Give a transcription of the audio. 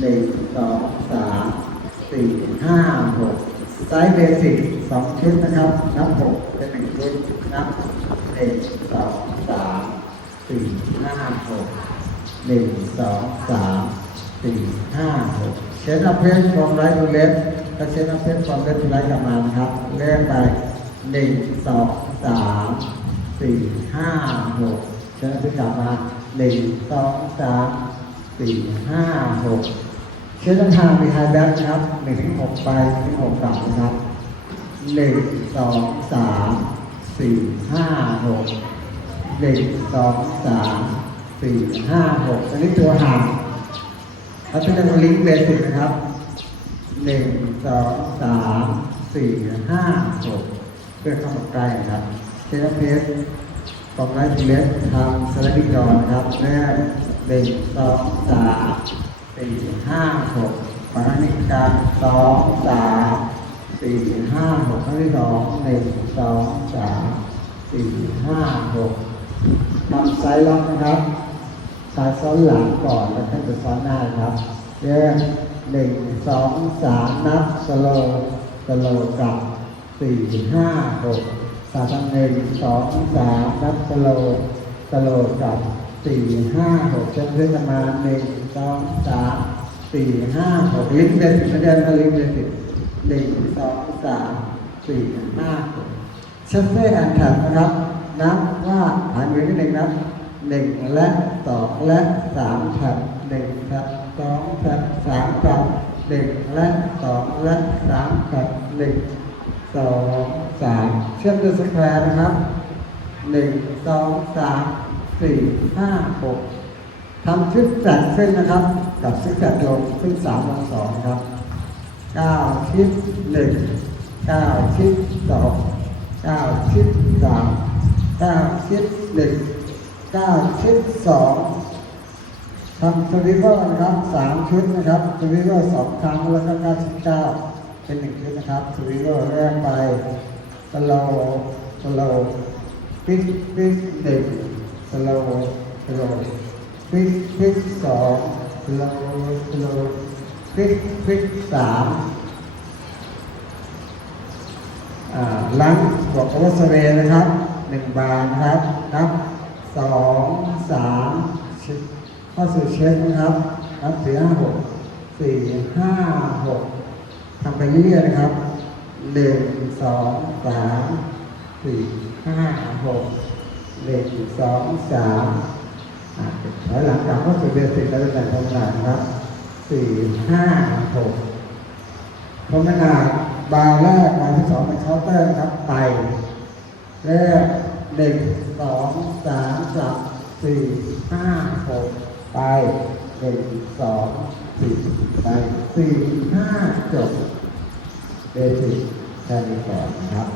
หนึ่งสองสามสี่ห้าหกไซส์เบสิกสองชุดนะครับ นับหกเป็นหนึ่งชุดนับหนึ่งสองสามสี่ห้าหกหนึ่งสองสามสี่ห้าหกเชนอัพเพนฟอร์มไรท์ทูเลฟถ้าเชนอัพเพนฟอร์มเลฟทูไรท์กลับมานะครับเริ่มไปหนึ่งสองสามสี่ห้าหกเชนอัพเพนกลับมาหนึ่งสองสามสี่ห้าหก เชื้อต้นทางมีไฮแบ็กนะครับหนึ่งถึงหกไปถึงหกกลับนะครับหนึ่งสองสามสี่ห้าหกหนึ่งสองสามสี่ห้าหกอันนี้ตัวห่างแล้วเป็นลิงก์เบสิกนะครับหนึ่งสองสามสี่ห้าหกเพื่อเข้ามาใกล้ครับเชื้อเพชรกองไลท์เลสทำสลัดดิกรนครับแรกหนึ่งสองสาม สี่ห้าหกปานิการสองสามสี่ห้าหกครั้งที่สองหนึ่งสองสามสี่ห้าหกทำไซส์ล็อกนะครับสายซ้อนหลังก่อนแล้วค่อยไปซ้อนหน้าครับเริ่มหนึ่งสองสามนับสโลสโลกลับสี่ห้าหกสามหนึ่งสองสามนับสโลสโลกลับสี่ห้าหกเช่นเพื่อนมาหนึ่ง สองสามสี่ห้าหกลิงก์เบสิกเหมือนเดิมก็ลิงก์เบสิกหนึ่งสองสามสี่ห้าหกเชฟเฟ่แอนแท็บนะครับนับว่าหายมือที่หนึ่งนับหนึ่งและสองและสามแท็บหนึ่งแท็บสองแท็บสามแท็บหนึ่งและสองและสามแท็บหนึ่งสองสามเชื่อมด้วยสแควร์นะครับหนึ่งสองสามสี่ห้าหก ทำชิดแฟลตขึ้นนะครับ กับชิดแฟลตลงขึ้นสามลงสองครับเก้าชิดหนึ่งเก้าชิดสองเก้าชิดสามเก้าชิดหนึ่งเก้าชิดสองทำสวิเวอร์นะครับสามชุดนะครับสวิเวอร์สองครั้งแล้วก็เก้าชิดเก้าเป็นหนึ่งชุดนะครับสวิเวอร์แรกไปสโลสโลฟิกฟิกหนึ่งสโลสโล ฟิกฟิกสองโลโลฟิกฟิกสามอ่าลังบวกกับวัสเรนะครับหนึ่งบาทนะครับนับสองสามเข้าสู่เช็คนะครับนับสี่ห้าหกสี่ห้าหกทำไปเรื่อยๆนะครับหนึ่งสองสามสี่ห้าหกหนึ่งสองสาม อ่าถอยหลังกลับเข้าสู่เดือนสิบแล้วเป็นทำงานนะครับสี่ห้าหกพมนาบาร์แรกบาร์ที่สองเป็นเคาน์เตอร์นะครับไปแรกหนึ่งสองสามสามสี่ห้าหกไปหนึ่งสองสี่ไปสี่ห้าจบเบสิกแค่นี้ก่อนนะครับ